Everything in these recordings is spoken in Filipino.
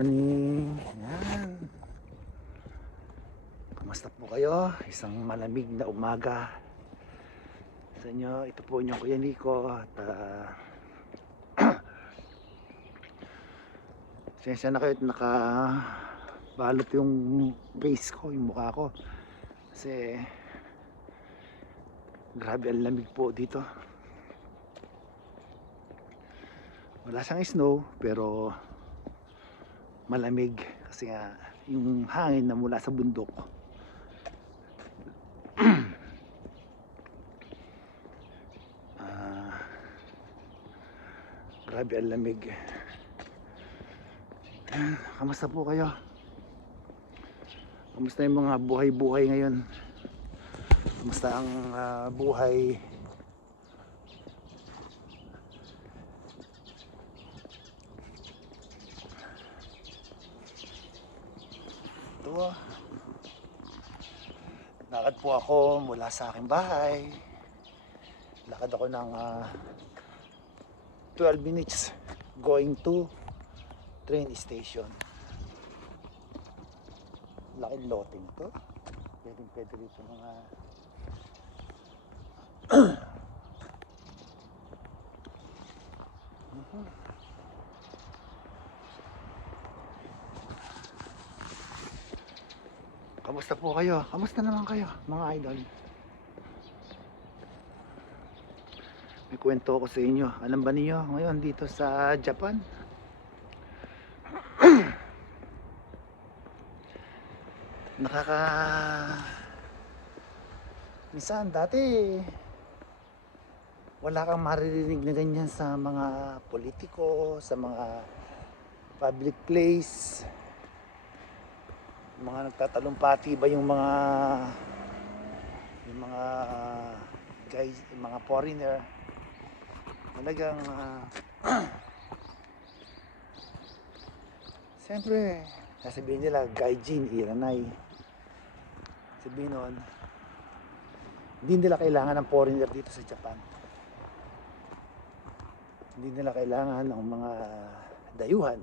morning. Ayan. Kamusta po kayo? Isang malamig na umaga sa inyo. Ito po inyong Kuya Nico. At sensya na kayo at nakabalot yung face ko, yung mukha ko. Kasi grabe ang lamig po dito. Wala siyang snow pero malamig kasi nga yung hangin na mula sa bundok grabe ang lamig. Kamusta po kayo? Kamusta yung mga buhay-buhay ngayon? Kamusta ang buhay ito? Lakad po ako mula sa aking bahay. Lakad ako ng 12 minutes going to train station. Laking loting to. Pwede rito mga Kamusta po kayo? Kamusta naman kayo mga idol? May kwento ako sa inyo. Alam ba niyo ngayon dito sa Japan? Minsan dati wala kang maririnig na ganyan sa mga politiko, sa mga public place. Mga nagtatalumpati ba yung mga guys, yung mga foreigner. Talagang siyempre sasabihin nila gaijin, iranay. Sabihin nun, hindi nila kailangan ng foreigner dito sa Japan. Hindi nila kailangan ng mga dayuhan.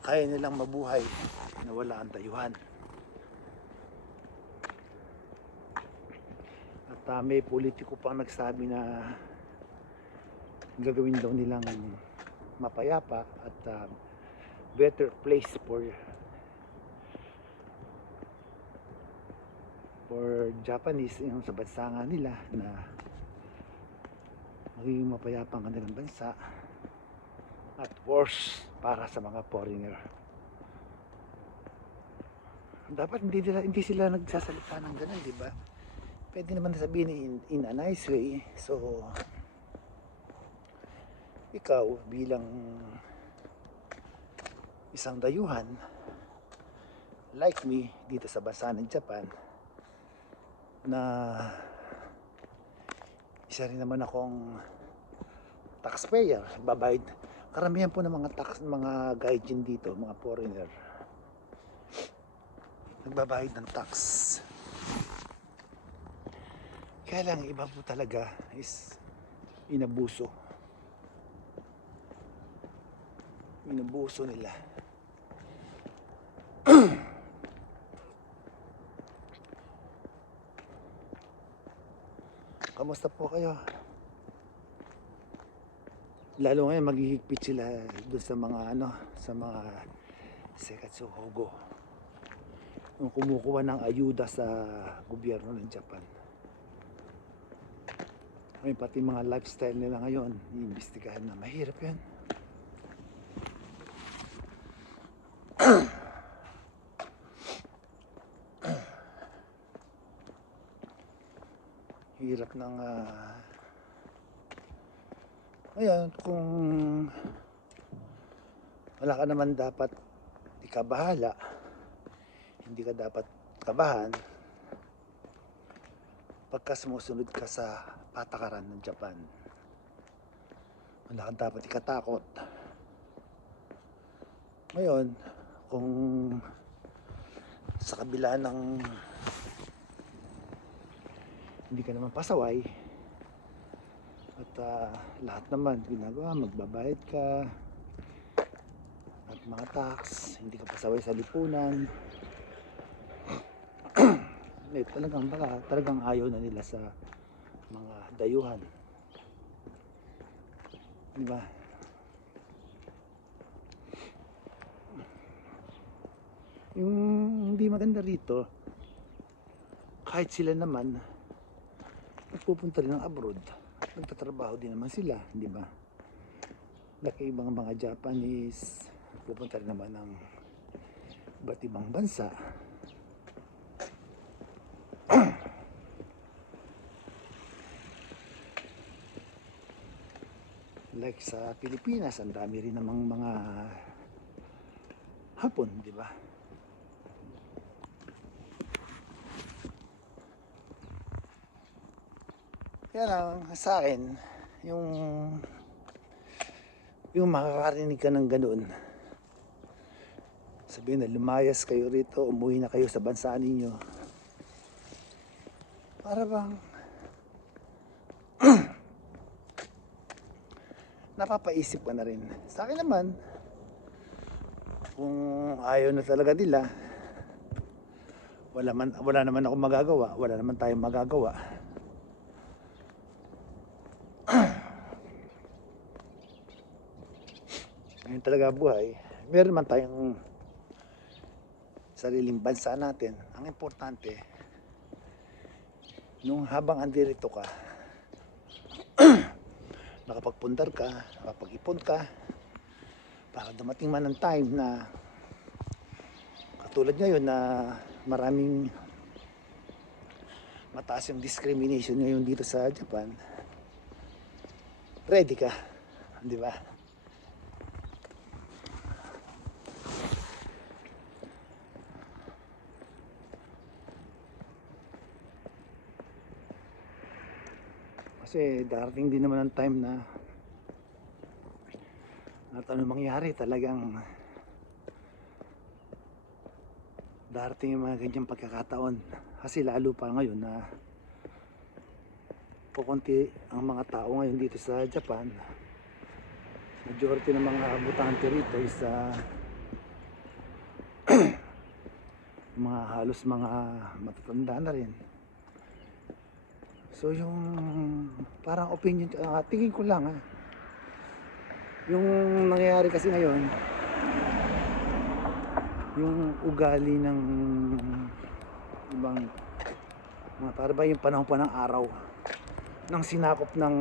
Kaya nilang mabuhay na wala ang dayuhan. At may politiko pang nagsabi na gagawin daw nilang mapayapa at better place for Japanese, yung sa bansa nga nila, na magiging mapayapa ang kanilang bansa, at worse para sa mga foreigner. Dapat hindi sila nagsasalita ng ganun, di ba? Pwede naman sabihin in a nice way. So ikaw bilang isang dayuhan like me dito sa bansa ng Japan, na isa rin naman akong taxpayer, babayad. Karamihan po ng mga gaijin dito, mga foreigner, nagbabayad ng tax. Kaya lang iba po talaga is inabuso nila. Kamusta po kayo? Lalo ngayon maghihigpit sila doon sa mga sa mga Sekatsu Hogo, yung kumukuha ng ayuda sa gobyerno ng Japan. Ay, pati mga lifestyle nila ngayon iimbestigahan na. Mahirap yan. Hirap ng ngayon, kung wala ka naman dapat ikabahala, hindi ka dapat kabahan pagka sumusunod ka sa patakaran ng Japan. Wala kang dapat ikatakot. Ngayon, kung sa kabila ng hindi ka naman pasaway at lahat naman ginagawa, magbabayad ka at mga tax, hindi ka pasaway sa lipunan. Talagang ayaw na nila sa mga dayuhan, di ba? Yung hindi maganda rito, kahit sila naman nagpupunta rin ng abroad, nagtatrabaho din naman sila, di ba? Laki ibang mga Japanese pupunta rin naman ng iba't ibang bansa. Like sa Pilipinas, ang dami rin namang mga Hapon, di ba? Kaya lang sa akin, yung makakarinig ka ng ganoon, sabihin na lumayas kayo rito, umuwi na kayo sa bansa ninyo, para bang napapaisip ka na rin. Sa akin naman, kung ayaw na talaga nila, wala naman ako magagawa, wala naman tayong magagawa. Ngayon talaga buhay, meron man tayong sariling bansa natin. Ang importante, nung habang andirito ka, nakapagpundar ka, nakapag-ipon ka, para dumating man ang time na katulad ngayon na maraming mataas yung discrimination ngayon dito sa Japan, ready ka, di ba? Kasi darating din naman ang time na ano mangyari, talagang darating yung mga ganyang pagkakataon. Kasi lalo pa ngayon na kukunti ang mga tao ngayon dito sa Japan. Majority ng mga butante rito is mga halos mga matatanda na rin. So yung parang opinion, tingin ko lang yung nangyayari kasi ngayon, yung ugali ng ibang mga para ba yung panahon pa ng araw ng sinakop ng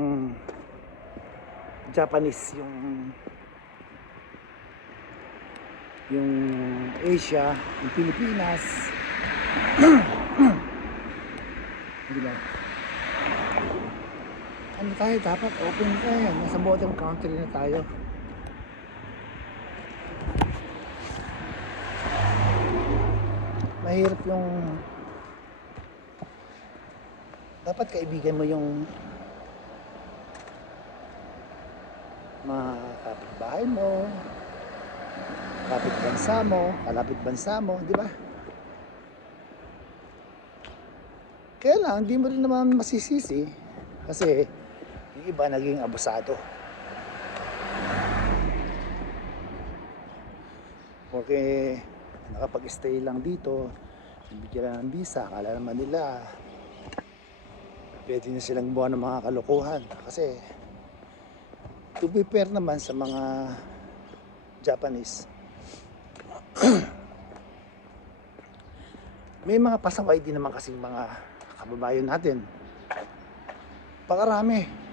Japanese, yung Asia, yung Pilipinas. Diba? Ano tayo, dapat open tayo, nasa modern country na tayo. Mahirap yung dapat kaibigan mo yung mga kapitbahay mo, kalapit bansa mo, di ba? Kaya lang, di mo rin naman masisisi kasi yung iba naging abusado. Porque nakapag-stay lang dito, bigyan ng visa, akala naman nila pwede na silang buwan ng mga kalokohan. Kasi to be fair naman sa mga Japanese, may mga pasaway din naman kasing mga kababayan natin, pakarami.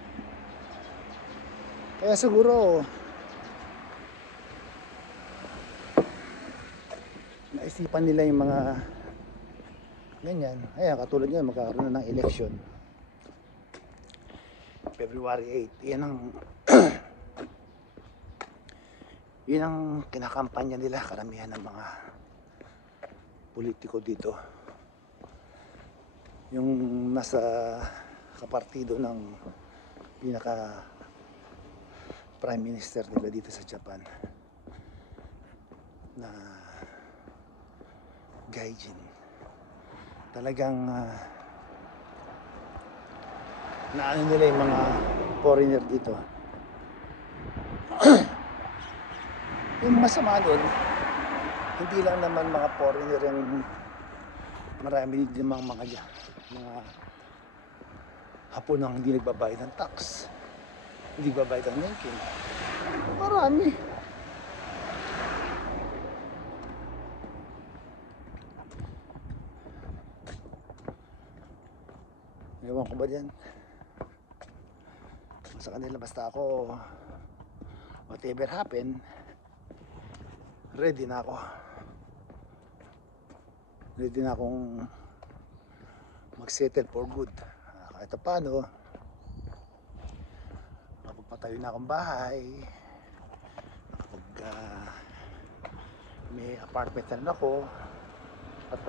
Kaya siguro naisipan nila yung mga ganyan. Ayan, katulad nyo, magkakaroon na ng election February 8. Yan ang kinakampanya nila, karamihan ng mga politiko dito, yung nasa kapartido ng pinaka prime minister nila dito sa Japan na Gaijin. Talagang naano nila yung mga foreigner dito. Yung masama doon, hindi lang naman mga foreigner yung marami din mga Hapon ang hindi nagbabayad ng tax, hindi nagbabayad ng nenkin. Marami. Ewan ko ba dyan? Sa kanila basta ako, whatever happen, ready na ako. Ready na akong mag-settle for good. Kahit paano, nakapagpatayo na akong bahay, may apartment na rin ako, at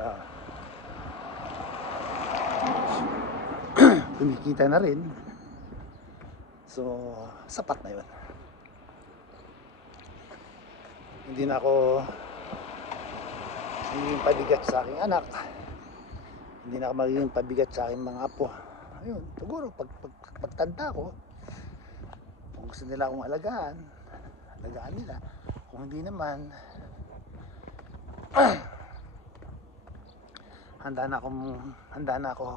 kumikita na rin. So, sapat na yun. Hindi na ako magiging pabigat sa aking anak. Hindi na ako magiging pabigat sa aking mga apo. Ayun, siguro pagtanda ko, kung gusto nila akong alagaan nila. Kung hindi naman, handa na ako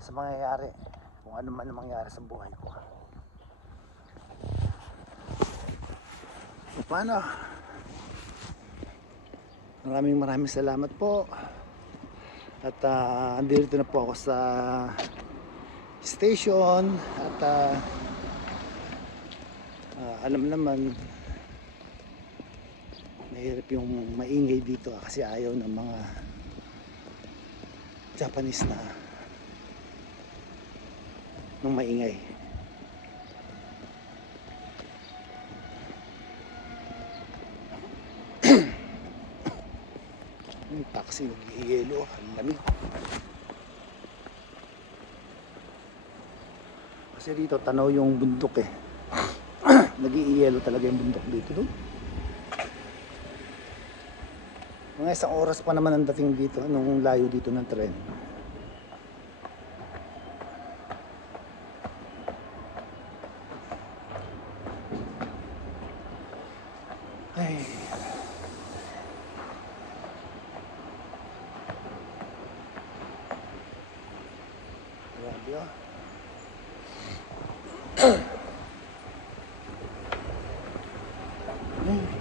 sa mangyayari, kung ano man ang mangyayari sa buhay ko. Paano? Maraming salamat po. At andito na po ako sa station. At alam naman, mahirap yung maingay dito kasi ayaw ng mga Japanese na nung maingay. Yung taxi nag-iiyelo, ang lamig. Kasi dito tanaw yung bundok eh. Nag-iiyelo talaga yung bundok dito doon. Mga isang oras pa naman ang dating dito nung layo dito ng tren. Ay. Grabe oh.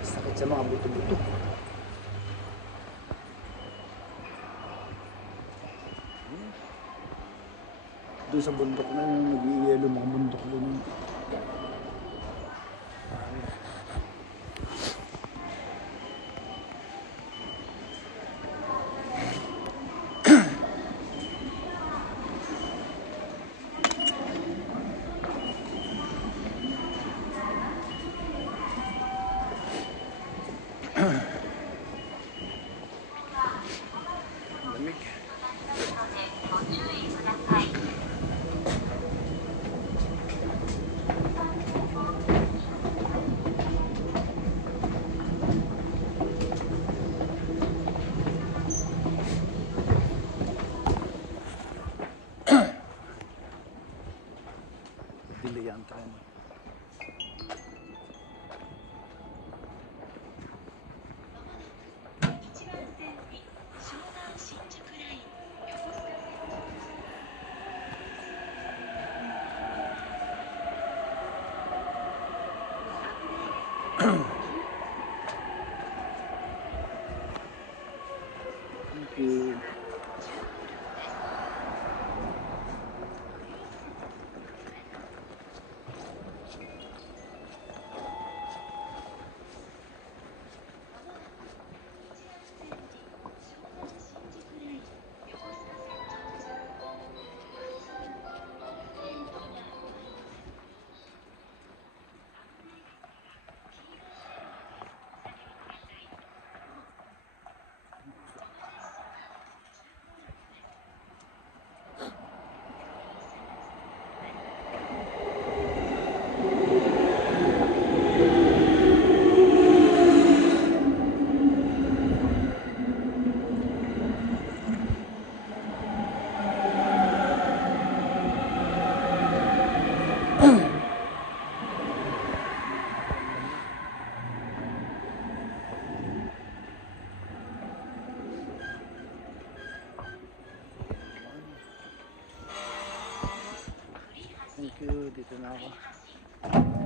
Sakit sa mga buto-buto. Doon sa bundok na yung nag-iiyelo mga bundok doon. Lamig. Delay ang tren. Thank you. Thank you, dito na ako.